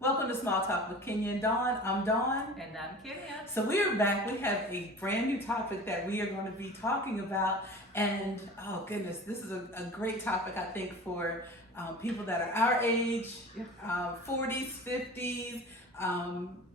Welcome to Small Talk with Kenya and Dawn. I'm Dawn. And I'm Kenya. So we are back. We have a brand new topic that we are going to be talking about. And oh goodness, this is a great topic, I think, for people that are our age, 40s, 50s,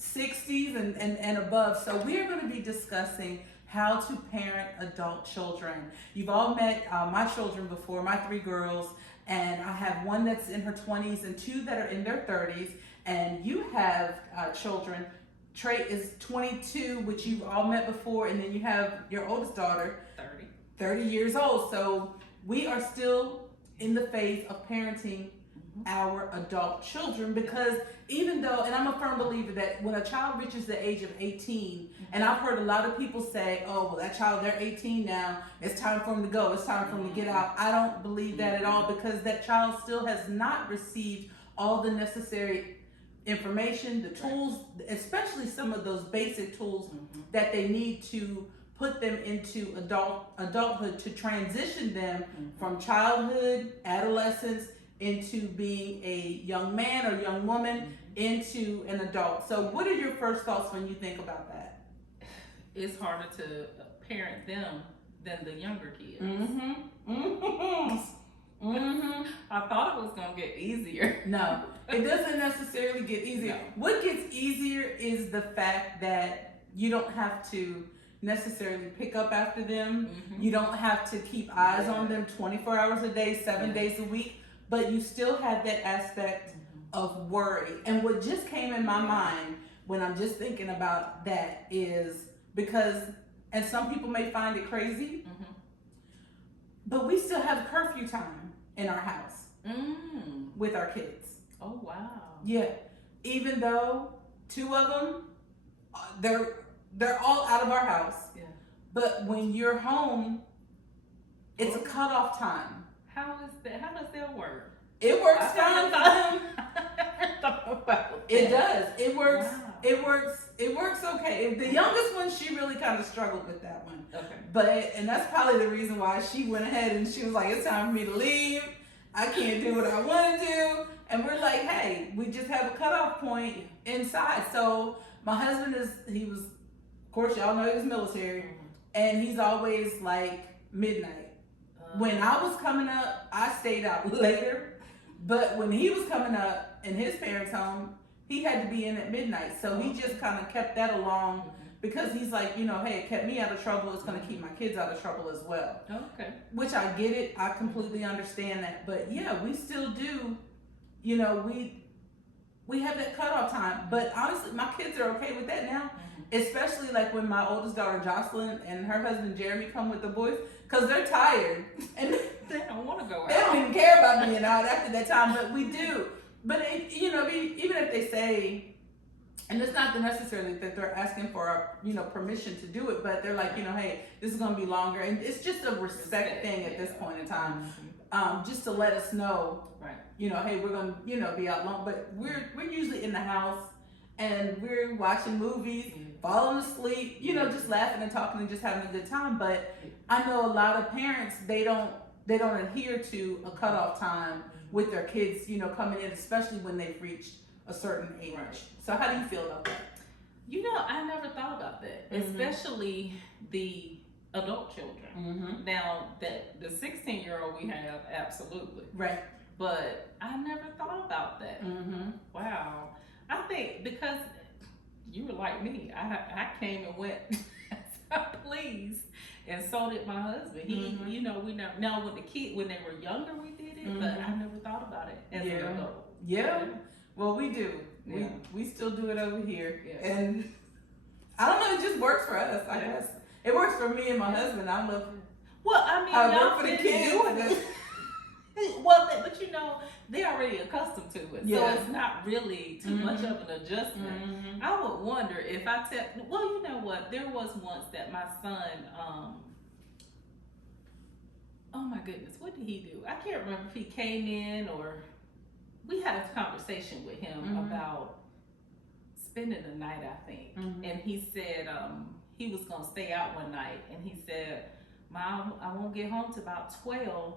60s, and above. So we are going to be discussing how to parent adult children. You've all met my children before, my three girls, and I have one that's in her 20s and two that are in their 30s. And you have children. Trey is 22, which you've all met before, and then you have your oldest daughter, 30 years old. So we are still in the phase of parenting our adult children, because even though, and I'm a firm believer that when a child reaches the age of 18, and I've heard a lot of people say, oh, well, that child, they're 18 now, it's time for them to go, it's time for them to get out. I don't believe that at all, because that child still has not received all the necessary information, the tools, especially some of those basic tools that they need to put them into adulthood, to transition them from childhood, adolescence, into being a young man or young woman, into an adult. So what are your first thoughts when you think about that? It's harder to parent them than the younger kids. I thought it was going to get easier. No, it doesn't necessarily get easier. No. What gets easier is the fact that you don't have to necessarily pick up after them. You don't have to keep eyes on them 24 hours a day, 7 days a week, but you still have that aspect of worry. And what just came in my mind when I'm just thinking about that is because, and some people may find it crazy, but we still have curfew time in our house with our kids. Oh, wow. Yeah. Even though two of them, they're all out of our house. Yeah. But when you're home, it's a cutoff time. How is that? How does that work? It works fine for them. It does. It works. Wow. It works okay. The youngest one, she really kind of struggled with that one. Okay. And that's probably the reason why she went ahead and she was like, it's time for me to leave. I can't do what I want to do. And we're like, hey, we just have a cutoff point inside. So my husband of course, y'all know he was military, and he's always like midnight. When I was coming up, I stayed out later, but when he was coming up in his parents' home, he had to be in at midnight. So he just kind of kept that along, because he's like, hey, it kept me out of trouble, it's going to keep my kids out of trouble as well. Okay. Which I get it, I completely understand that. But yeah, we still do, we have that cutoff time. But honestly, my kids are okay with that now. Especially like when my oldest daughter Jocelyn and her husband Jeremy come with the boys, because they're tired and they don't want to go out. They don't even care about being out after that time, but we do. But even if they say, and it's not necessarily that they're asking for our permission to do it, but they're like, hey, this is gonna be longer, and it's just a respect thing at this point in time, just to let us know, right? Hey, we're gonna be out long, but we're usually in the house. And we're watching movies, falling asleep, just laughing and talking and just having a good time. But I know a lot of parents, they don't adhere to a cutoff time with their kids, coming in, especially when they've reached a certain age. Right. So how do you feel about that? I never thought about that, especially the adult children. Now, the 16-year-old we have, absolutely. Right. But I never thought about that. Wow. I think because you were like me, I came and went please, and so did my husband. He, we never. Now when they were younger, we did it, but I never thought about it as an adult. Yeah. Well, we do. Yeah. We still do it over here, and I don't know. It just works for us. I guess it works for me and my husband. I love. Well, I mean, I work for the kids. Well, but they're already accustomed to it, so it's not really too much of an adjustment. I would wonder if well, you know what? There was once that my son, oh my goodness, what did he do? I can't remember if he came in or we had a conversation with him about spending the night, I think. And he said he was going to stay out one night, and he said, Mom, I won't get home till about 12.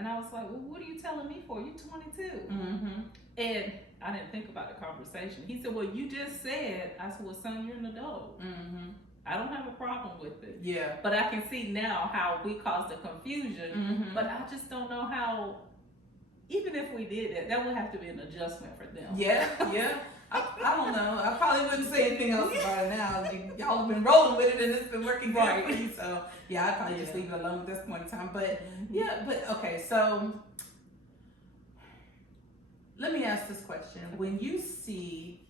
And I was like, well, what are you telling me for? You're 22. Mm-hmm. And I didn't think about the conversation. He said, well, you just said. I said, well, son, you're an adult. Mm-hmm. I don't have a problem with it. Yeah. But I can see now how we caused the confusion. Mm-hmm. But I just don't know how, even if we did that, that would have to be an adjustment for them. Yeah, yeah. I don't know. I probably wouldn't say anything else about it now. Y'all have been rolling with it and it's been working great for you. So yeah, I'd probably just leave it alone at this point in time. But yeah, but okay, so let me ask this question. When you see,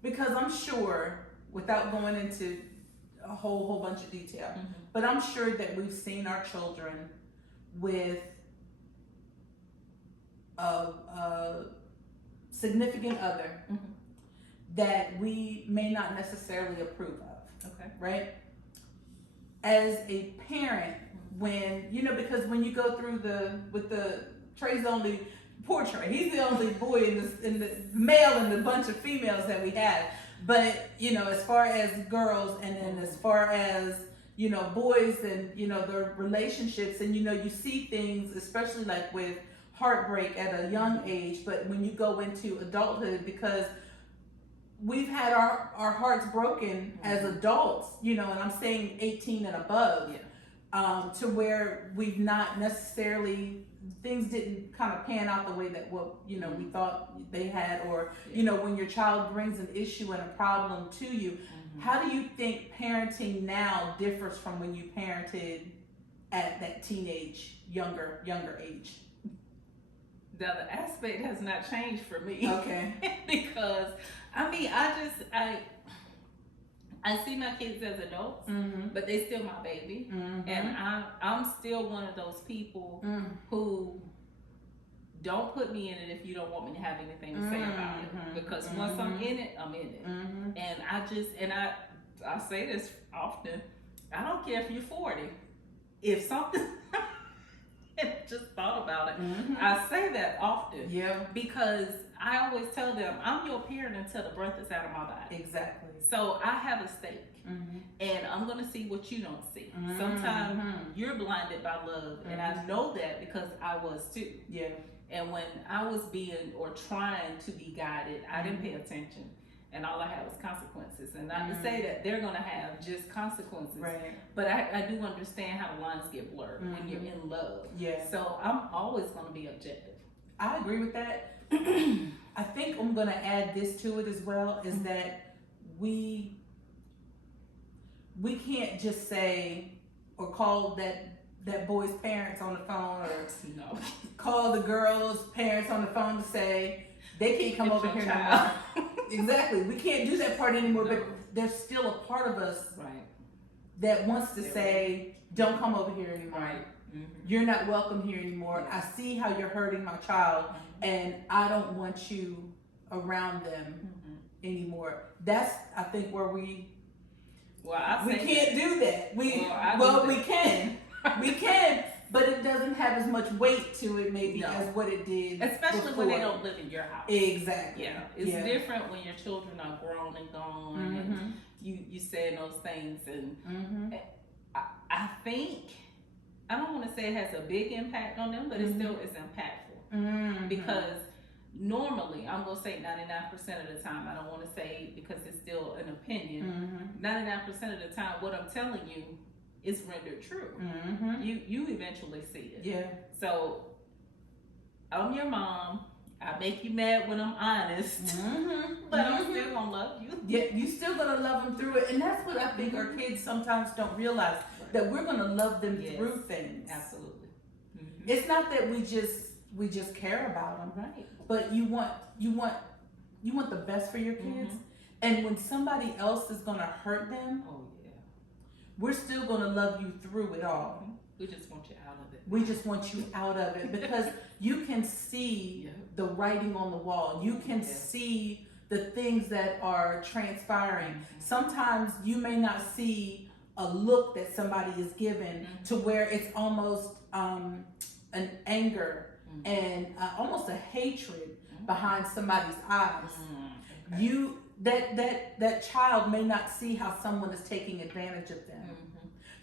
because I'm sure, without going into a whole bunch of detail, but I'm sure that we've seen our children with a significant other that we may not necessarily approve of. Okay. Right? As a parent, when, you know, because when you go through Trey's only, poor Trey, he's the only boy in the male in the bunch of females that we have. But, you know, as far as girls, and then as far as, you know, boys and, you know, their relationships, and, you know, you see things, especially like with heartbreak at a young age, but when you go into adulthood, because we've had our hearts broken as adults, you know, and I'm saying 18 and above, to where we've not necessarily, things didn't kind of pan out the way that we thought they had, or you know, when your child brings an issue and a problem to you, how do you think parenting now differs from when you parented at that teenage, younger age? Now the aspect has not changed for me. Okay. Because I mean, I see my kids as adults, but they still my baby, and I'm still one of those people who don't put me in it if you don't want me to have anything to say about it. Because once I'm in it, I'm in it, and I say this often. I don't care if you're 40. If something, I just thought about it. I say that often. Yeah. Because I always tell them, I'm your parent until the breath is out of my body. Exactly. So I have a stake, and I'm gonna see what you don't see. Sometimes you're blinded by love, and I know that because I was too. Yeah. And when I was being or trying to be guided, I didn't pay attention, and all I had was consequences. And not to say that they're gonna have just consequences, Right. but I do understand how the lines get blurred when you're in love. Yeah. So I'm always gonna be objective. I agree with that. I think I'm gonna add this to it as well, is that we can't just say or call that boy's parents on the phone, or No. call the girl's parents on the phone to say they can't come over here no more. Exactly. We can't do that part anymore, but there's still a part of us that wants to say, don't come over here anymore. You're not welcome here anymore. I see how you're hurting my child, and I don't want you around them anymore. That's, I think, where we can't do that. We can. We can, but it doesn't have as much weight to it maybe as what it did. Especially when they don't live in your house. Exactly. Yeah. It's different when your children are grown and gone, and you saying those things, and I think, I don't want to say it has a big impact on them, but it still is impactful. Because normally, I'm going to say 99% of the time, I don't want to say, because it's still an opinion, 99% of the time, what I'm telling you is rendered true. You eventually see it. Yeah. So, I'm your mom. I make you mad when I'm honest, but I'm still going to love you. Yeah, you still going to love them through it. And that's what I think our kids sometimes don't realize, that we're going to love them through things. Absolutely. It's not that we just care about them, Right. but you want the best for your kids. And when somebody else is going to hurt them, we're still going to love you through it all. We just want you out of it. We just want you out of it, because you can see the writing on the wall. You can see the things that are transpiring. Sometimes you may not see a look that somebody is given to where it's almost an anger and almost a hatred behind somebody's eyes. You that child may not see how someone is taking advantage of them.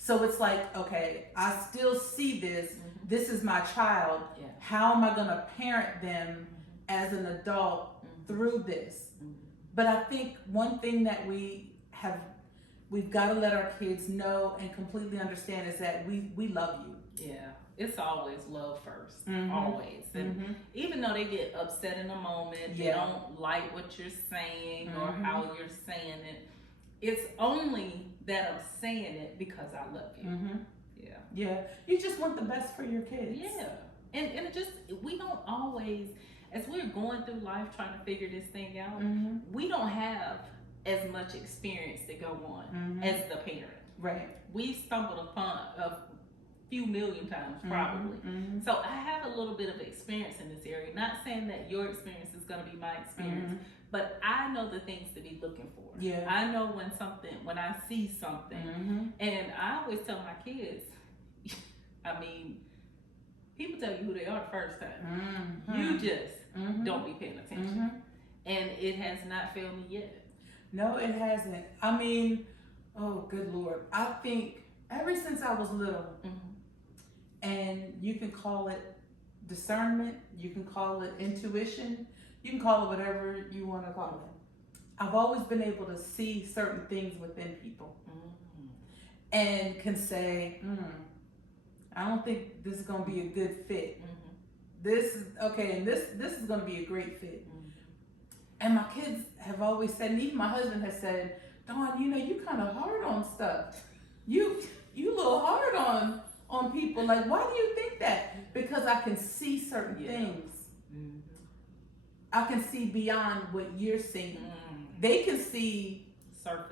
So it's like, okay, I still see this. This is my child. Yeah. How am I going to parent them as an adult through this? But I think one thing that we've got to let our kids know and completely understand is that we love you. Yeah, it's always love first, Mhm. always. And even though they get upset in a moment, they don't like what you're saying or how you're saying it, it's only that I'm saying it because I love you. Yeah. Yeah, you just want the best for your kids. Yeah, and it just, we don't always, as we're going through life trying to figure this thing out, we don't have as much experience to go on as the parent. Right. We've stumbled upon a few million times probably. So I have a little bit of experience in this area. Not saying that your experience is going to be my experience, but I know the things to be looking for. Yeah. I know when I see something, and I always tell my kids, I mean, people tell you who they are the first time. You just don't be paying attention. And it has not failed me yet. No, it hasn't. I mean, oh, good Lord. I think ever since I was little, and you can call it discernment, you can call it intuition, you can call it whatever you want to call it. I've always been able to see certain things within people and can say, I don't think this is going to be a good fit. This is okay, and this is going to be a great fit. And my kids have always said, and even my husband has said, Dawn, you know, you kind of hard on stuff. You a little hard on people. Like, why do you think that? Because I can see certain things. I can see beyond what you're seeing. They can see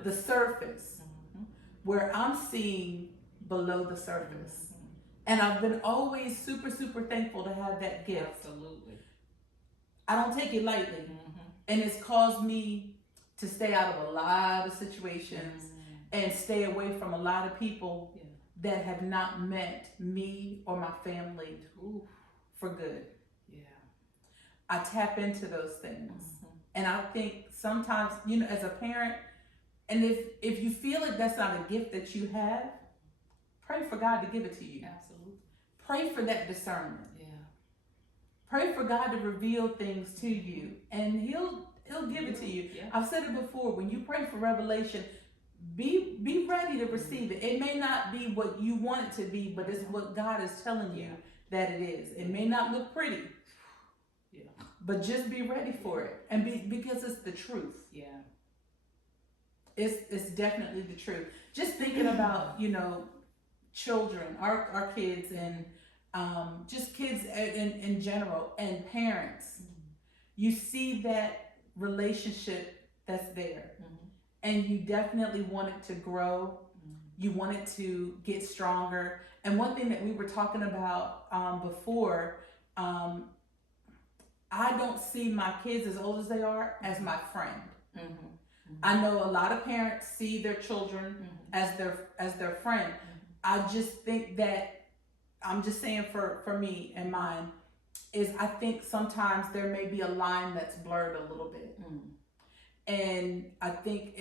the surface, where I'm seeing below the surface. And I've been always super, super thankful to have that gift. Absolutely. I don't take it lightly. And it's caused me to stay out of a lot of situations and stay away from a lot of people that have not met me or my family for good. Yeah. I tap into those things. And I think sometimes, you know, as a parent, and if you feel like that's not a gift that you have, pray for God to give it to you. Absolutely. Pray for that discernment. Yeah. Pray for God to reveal things to you, and He'll give it to you. Yeah. I've said it before. When you pray for revelation, be ready to receive it. It may not be what you want it to be, but it's what God is telling you that it is. It may not look pretty, but just be ready for it, and because it's the truth. Yeah. It's definitely the truth. Just thinking about, you know, children, our kids, and just kids in general, and parents. You see that relationship that's there, and you definitely want it to grow. You want it to get stronger. And one thing that we were talking about before, I don't see my kids, as old as they are, as my friend. I know a lot of parents see their children as their friend. I just think that, I'm just saying for me and mine, is I think sometimes there may be a line that's blurred a little bit. And I think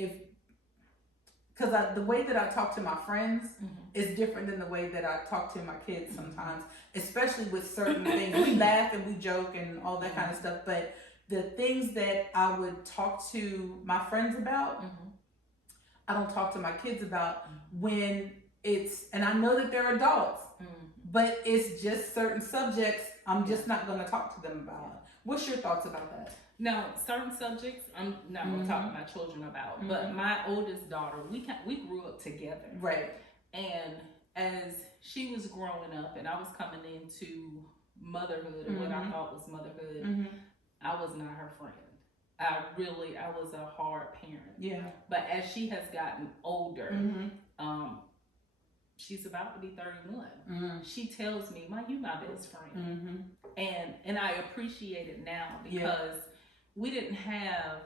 because the way that I talk to my friends is different than the way that I talk to my kids sometimes, especially with certain things. We laugh and we joke and all that kind of stuff, but the things that I would talk to my friends about, I don't talk to my kids about when and I know that they're adults, but it's just certain subjects I'm just not going to talk to them about. What's your thoughts about that? Now, certain subjects I'm not going to talk to my children about, but my oldest daughter, we grew up together. Right. And as she was growing up and I was coming into motherhood, and what I thought was motherhood, I was not her friend. I was a hard parent. Yeah. But as she has gotten older, she's about to be 31. She tells me, "Ma, you my best friend." And I appreciate it now, because we didn't have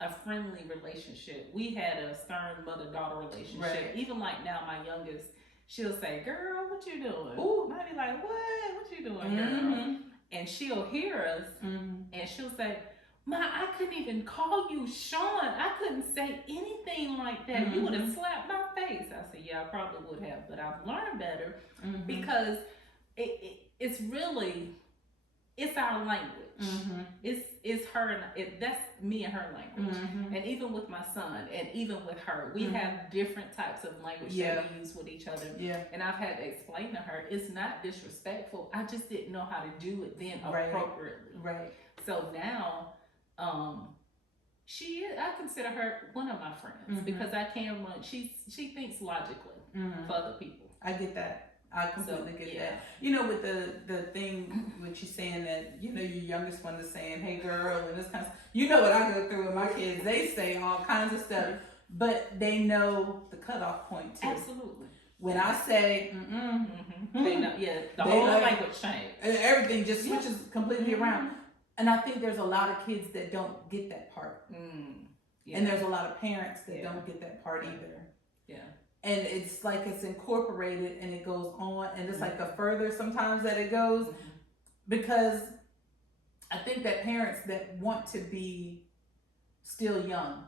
a friendly relationship. We had a stern mother-daughter relationship. Right. Even like now, my youngest, she'll say, "Girl, what you doing?" Ooh. And I'd be like, What you doing, girl?" And she'll hear us, and she'll say, "Ma, I couldn't even call you Sean. I couldn't say anything like that. You would have slapped my face." face. I said, yeah, I probably would have, but I've learned better Mm-hmm. because it's really, it's our language. Mm-hmm. It's her and that's me and her language. Mm-hmm. And even with my son, and even with her, we Mhm. have different types of language Yeah. that we use with each other. Yeah. And I've had to explain to her, it's not disrespectful. I just didn't know how to do it then Right. appropriately. Right. So now, she is, I consider her one of my friends Mhm. because I can run. She thinks logically Mm-hmm. for other people. I get that. I completely get yeah. that. You know, with the thing with you saying that, you know, your youngest one is saying, "Hey, girl," and this kind of stuff. You know what I go through with my kids. They say all kinds of stuff, but they know the cutoff point too. Absolutely. When I say, They know, yeah, the They whole like- language changed. everything just Yeah. switches completely around. And I think there's a lot of kids that don't get that part. Yeah. And there's a lot of parents that Yeah. don't get that part either. Yeah. And it's like it's incorporated and it goes on. And it's like the further sometimes that it goes, because I think that parents that want to be still young.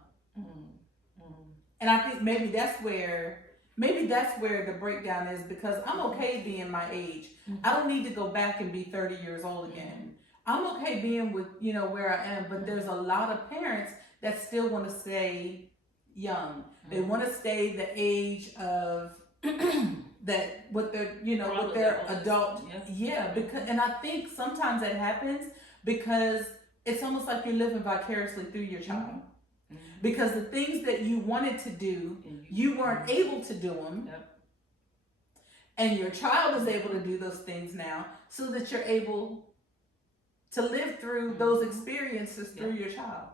And I think maybe that's where the breakdown is, because I'm okay being my age. I don't need to go back and be 30 years old again. I'm okay being with, you know, where I am, but there's a lot of parents that still want to stay young. They want to stay the age of that what they're, you know, Probably with their their oldest. adult. Yeah, because, and I think sometimes that happens because it's almost like you're living vicariously through your child. Because the things that you wanted to do, you weren't able to do them. Yep. And your child is able to do those things now, so that you're able to live through those experiences through your child.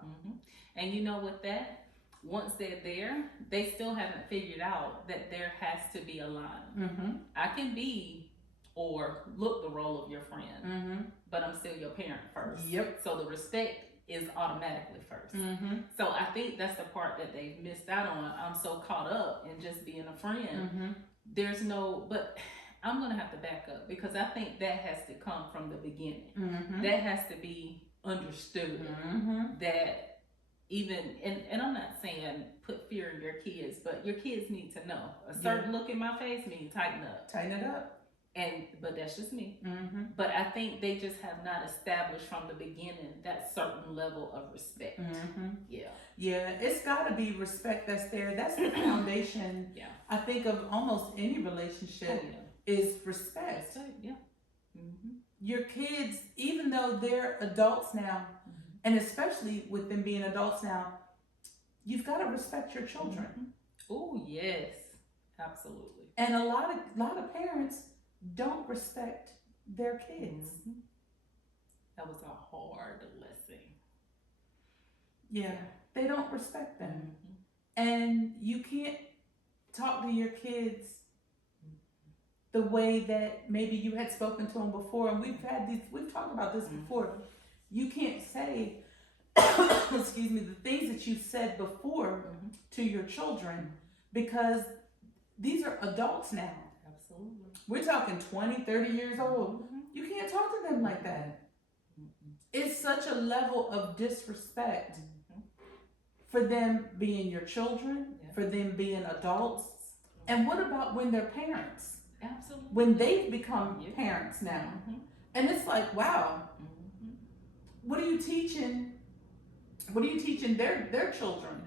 And you know, with that, once they're there, they still haven't figured out that there has to be a line. I can be or look the role of your friend, but I'm still your parent first. Yep. So the respect is automatically first. So I think that's the part that they've missed out on. I'm so caught up in just being a friend. There's no, but I'm going to have to back up, because I think that has to come from the beginning. That has to be understood. That even, and I'm not saying put fear in your kids, but your kids need to know a certain look in my face means tighten up. Tighten it up. But that's just me. But I think they just have not established from the beginning that certain level of respect. Yeah, it's got to be respect that's there. That's the foundation. I think of almost any relationship is respect. Your kids, even though they're adults now, and especially with them being adults now, you've got to respect your children. Oh yes, absolutely. And a lot of parents don't respect their kids. That was a hard lesson. Yeah, they don't respect them. And you can't talk to your kids the way that maybe you had spoken to them before. And we've talked about this before. You can't say, excuse me, the things that you said before to your children, because these are adults now. Absolutely. We're talking 20, 30 years old. You can't talk to them like that. It's such a level of disrespect for them being your children, for them being adults. And what about when they're parents? Absolutely. When they've become parents now. And it's like, wow, what are you teaching? What are you teaching their children?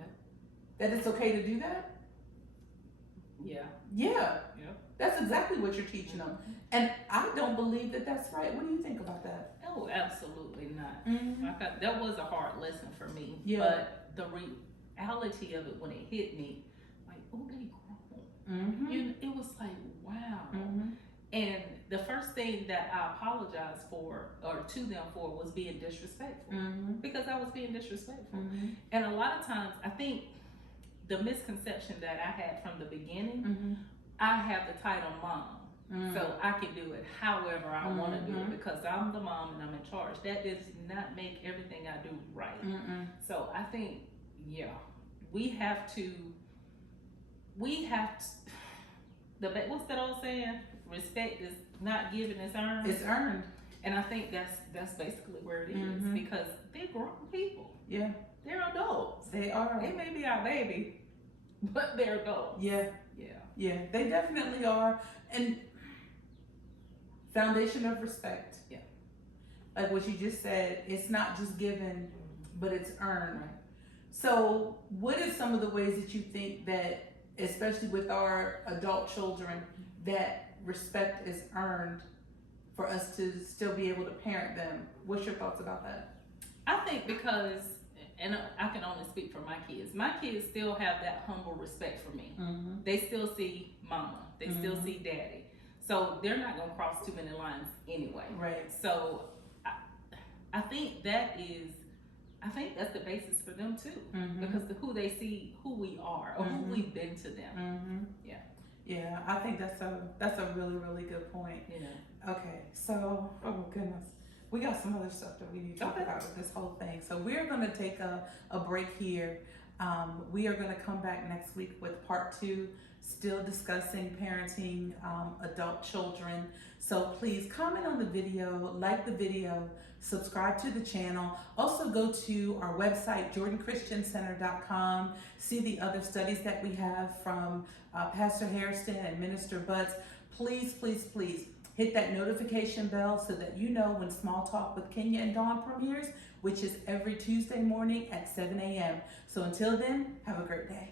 That it's okay to do that? Yeah. That's exactly what you're teaching them. And I don't believe that that's right. What do you think about that? Oh, absolutely not. That was a hard lesson for me. Yeah. But the reality of it, when it hit me, like, oh, they grown. It was like, wow. And the first thing that I apologized for, or to them for, was being disrespectful. Because I was being disrespectful. And a lot of times, I think the misconception that I had from the beginning, I have the title mom. So I can do it however I want to do it, because I'm the mom and I'm in charge. That does not make everything I do right. So I think, we have to, what's that old saying? Respect is not given, it's earned. It's earned. And I think that's basically where it is, because they're grown people. Yeah. They're adults. They are. They may be our baby, but they're adults. Yeah. Yeah, they definitely are. And foundation of respect. Yeah. Like what you just said, it's not just given, but it's earned. Right. So, what are some of the ways that you think that, especially with our adult children, that respect is earned for us to still be able to parent them? What's your thoughts about that? I think because, and I can only speak for my kids still have that humble respect for me. Mm-hmm. They still see mama, they still see daddy. So they're not going to cross too many lines anyway. Right. So I think that's the basis for them too. Because who they see, who we are, or who we've been to them. Yeah. Yeah, I think that's a really, really good point. Yeah. Okay, so, oh goodness. We got some other stuff that we need to talk about with this whole thing. So we're going to take a break here. We are going to come back next week with part 2, still discussing parenting adult children. So please comment on the video, like the video, subscribe to the channel. Also go to our website, jordanchristiancenter.com. See the other studies that we have from Pastor Hairston and Minister Butts. Please, please, please hit that notification bell so that you know when Small Talk with Kenya and Dawn premieres, which is every Tuesday morning at 7 a.m. So until then, have a great day.